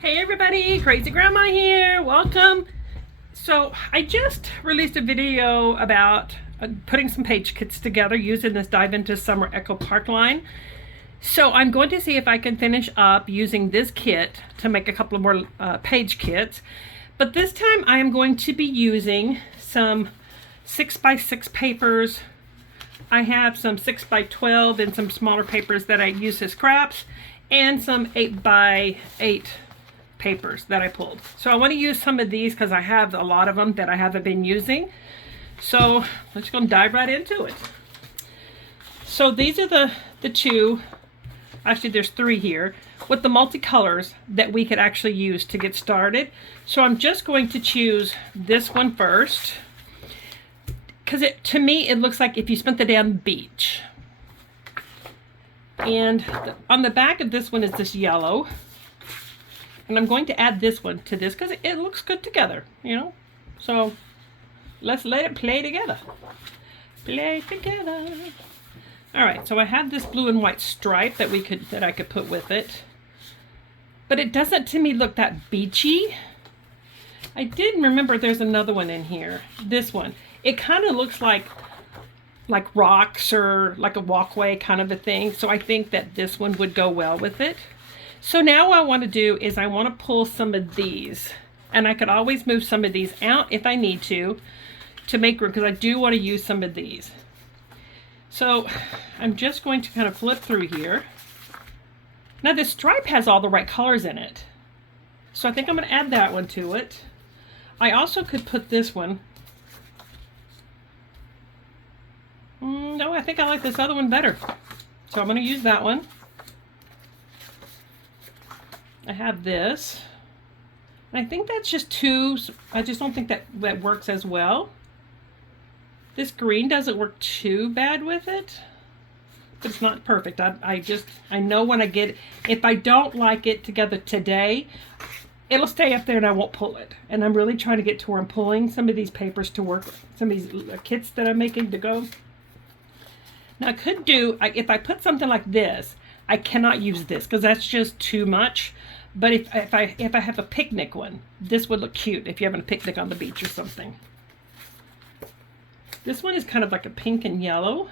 Hey everybody, Crazy Grandma here. Welcome. So I just released a video about putting some page kits together using this Dive Into Summer Echo Park line. So I'm going to see if I can finish up using this kit to make a couple of more page kits. But this time I am going to be using some 6x6 papers. I have some 6x12 and some smaller papers that I use as scraps, and some 8x8 papers that I pulled. So I want to use some of these because I have a lot of them that I haven't been using. So I'm just going to dive right into it. So these are the two, actually there's three here, with the multicolors that we could actually use to get started. So I'm just going to choose this one first, because to me it looks like if you spent the day on the beach. And on the back of this one is this yellow. And I'm going to add this one to this because it looks good together, you know. So let's let it play together. Play together. All right, so I have this blue and white stripe that I could put with it. But it doesn't to me look that beachy. I did remember there's another one in here. This one. It kind of looks like rocks or like a walkway kind of a thing. So I think that this one would go well with it. So now what I want to do is I want to pull some of these, and I could always move some of these out if I need to make room, because I do want to use some of these. So I'm just going to kind of flip through here. Now this stripe has all the right colors in it, so I think I'm going to add that one to it. I also could put this one. No, I think I like this other one better, so I'm going to use that one. I have this. And I think that's just two. I just don't think that works as well. This green doesn't work too bad with it, but it's not perfect. I know when I get, if I don't like it together today, it'll stay up there and I won't pull it. And I'm really trying to get to where I'm pulling some of these papers to work, some of these kits that I'm making to go. Now I could do, if I put something like this, I cannot use this because that's just too much. But if I have a picnic one, this would look cute if you're having a picnic on the beach or something. This one is kind of like a pink and yellow.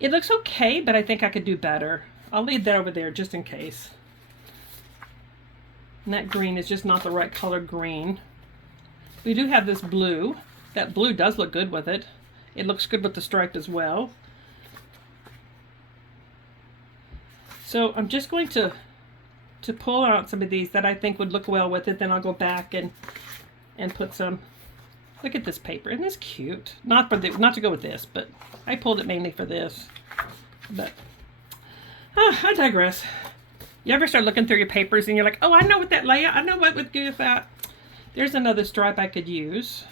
It looks okay, but I think I could do better. I'll leave that over there just in case. And that green is just not the right color green. We do have this blue. That blue does look good with it. It looks good with the stripe as well. So I'm just going to pull out some of these that I think would look well with it. Then I'll go back and put some. Look at this paper. Isn't this cute? Not to go with this, but I pulled it mainly for this. But I digress. You ever start looking through your papers and you're like, oh, I know what that layout, I know what would go with that. There's another stripe I could use.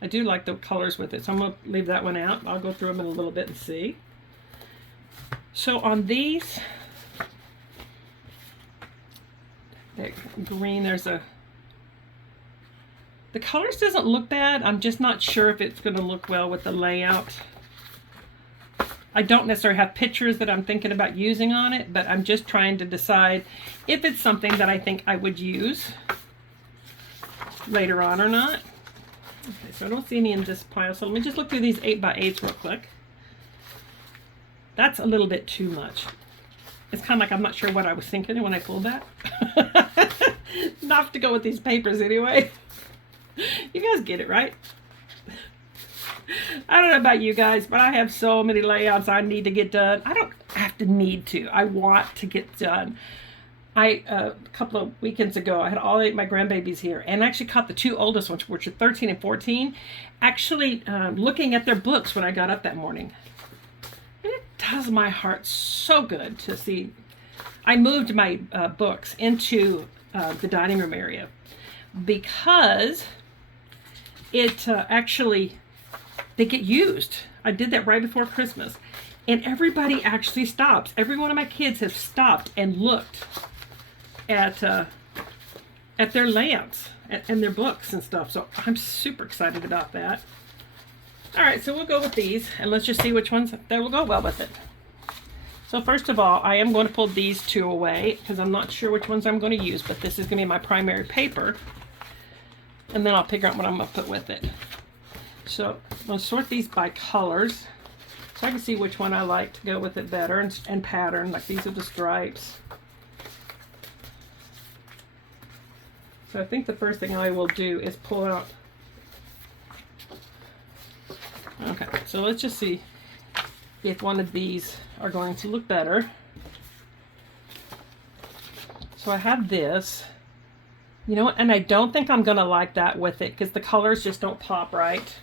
I do like the colors with it, so I'm going to leave that one out. I'll go through them in a little bit and see. So on these, green, the colors doesn't look bad. I'm just not sure if it's going to look well with the layout. I don't necessarily have pictures that I'm thinking about using on it, but I'm just trying to decide if it's something that I think I would use later on or not. Okay, so I don't see any in this pile, so let me just look through these 8x8s real quick. That's a little bit too much. It's kind of like I'm not sure what I was thinking when I pulled that. Not to go with these papers anyway. You guys get it, right? I don't know about you guys, but I have so many layouts I need to get done. I don't have to need to. I want to get done. A couple of weekends ago, I had all 8 of my grandbabies here, and actually caught the two oldest ones, which are 13 and 14, actually looking at their books when I got up that morning. And it does my heart so good to see. I moved my books into the dining room area because it actually, they get used. I did that right before Christmas, and everybody actually stops. Every one of my kids have stopped and looked at their layouts and their books and stuff. So I'm super excited about that. All right, so we'll go with these, and let's just see which ones that will go well with it. So first of all, I am going to pull these two away because I'm not sure which ones I'm going to use, but this is going to be my primary paper. And then I'll figure out what I'm going to put with it. So I'm going to sort these by colors so I can see which one I like to go with it better, and pattern. Like these are the stripes. So I think the first thing I will do is pull out. Okay, so let's just see if one of these are going to look better. So I have this, you know, and I don't think I'm gonna like that with it because the colors just don't pop right.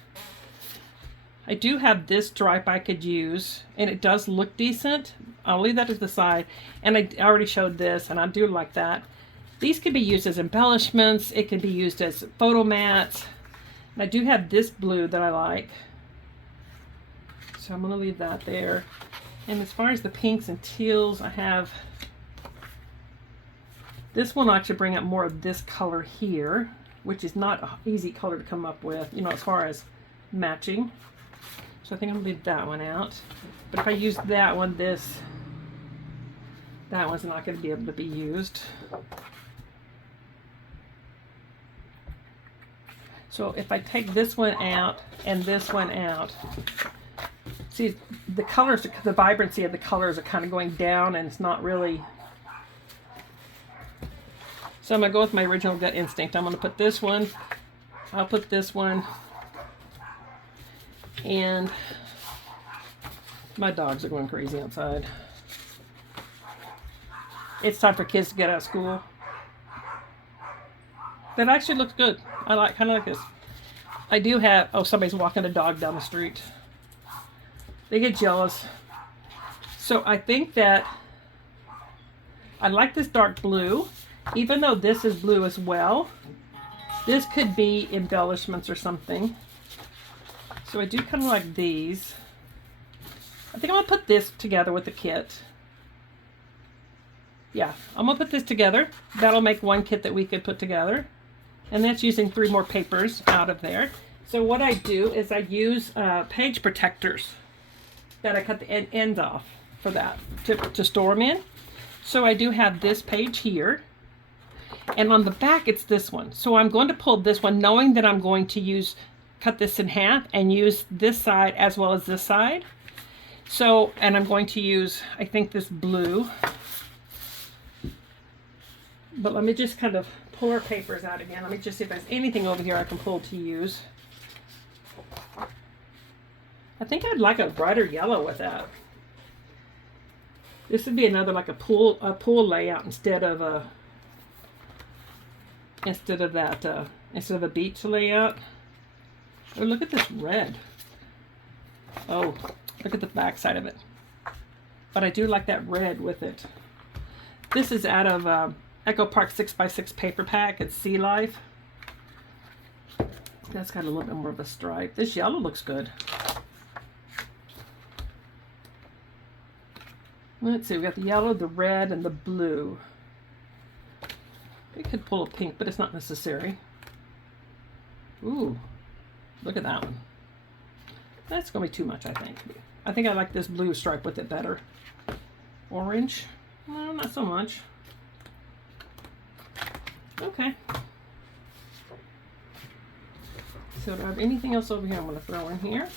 I do have this stripe I could use, and it does look decent. I'll leave that to the side. And I already showed this, and I do like that. These could be used as embellishments. It could be used as photo mats. And I do have this blue that I like. So I'm gonna leave that there. And as far as the pinks and teals, I have, this one will actually bring up more of this color here, which is not an easy color to come up with, you know, as far as matching. So I think I'm gonna leave that one out. But if I use that one, that one's not gonna be able to be used. So if I take this one out and this one out, see, the colors, the vibrancy of the colors are kind of going down, and it's not really. So I'm going to go with my original gut instinct. I'm going to put this one, I'll put this one, and my dogs are going crazy outside. It's time for kids to get out of school. That actually looks good. I kind of like this. I do have, oh, somebody's walking a dog down the street. They get jealous. So I think that I like this dark blue, even though this is blue as well. This could be embellishments or something. So I do kind of like these. I think I'm gonna put this together with the kit. Yeah, I'm gonna put this together. That'll make one kit that we could put together. And that's using 3 more papers out of there. So what I do is I use page protectors that I cut the ends off for that to store them in. So I do have this page here, and on the back it's this one. So I'm going to pull this one, knowing that I'm going to cut this in half and use this side as well as this side. So, and I'm going to use, I think, this blue. But let me just kind of pull our papers out again. Let me just see if there's anything over here I can pull to use. I think I'd like a brighter yellow with that. This would be another, like a pool layout instead of a beach layout. Oh, look at this red. Oh, look at the back side of it. But I do like that red with it. This is out of Echo Park 6x6 paper pack. It's Sea Life. That's got a little bit more of a stripe. This yellow looks good. Let's see, we got the yellow, the red, and the blue. We could pull a pink, but it's not necessary. Ooh, look at that one. That's going to be too much, I think. I think I like this blue stripe with it better. Orange? No, not so much. Okay. So do I have anything else over here I'm going to throw in here?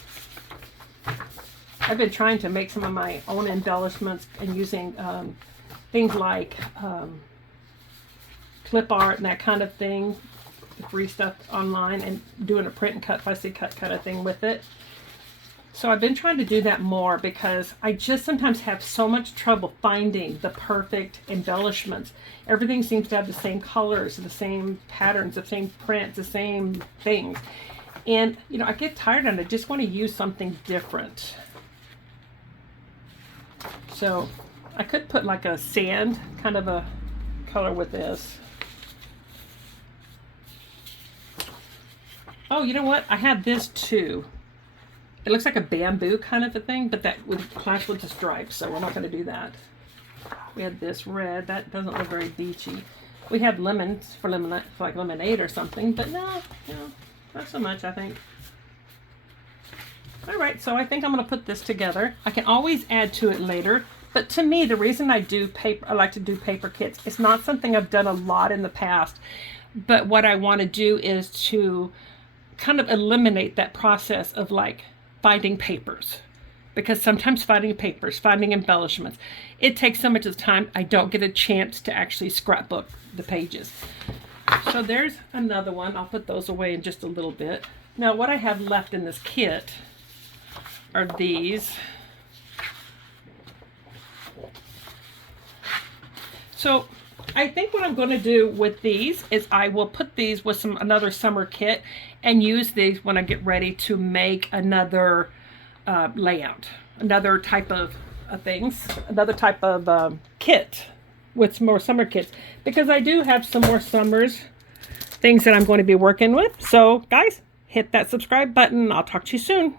I've been trying to make some of my own embellishments and using things like clip art and that kind of thing, free stuff online, and doing a print and cut, fussy cut kind of thing with it. So I've been trying to do that more because I just sometimes have so much trouble finding the perfect embellishments. Everything seems to have the same colors, the same patterns, the same prints, the same things. And, you know, I get tired and I just want to use something different. So I could put like a sand kind of a color with this. Oh, you know what? I have this too. It looks like a bamboo kind of a thing, but that would clash with the stripes, so we're not going to do that. We had this red. That doesn't look very beachy. We have lemons for like lemonade or something, but no, not so much, I think. All right, so I think I'm going to put this together. I can always add to it later, But to me, the reason I like to do paper kits, it's not something I've done a lot in the past, but what I want to do is to kind of eliminate that process of like finding papers. Because sometimes finding papers, finding embellishments, it takes so much of the time I don't get a chance to actually scrapbook the pages. So there's another one. I'll put those away in just a little bit. Now what I have left in this kit are these. So I think what I'm going to do with these is I will put these with another summer kit and use these when I get ready to make another layout, another type of things, another type of kit with some more summer kits, because I do have some more summers things that I'm going to be working with. So guys, hit that subscribe button. I'll talk to you soon.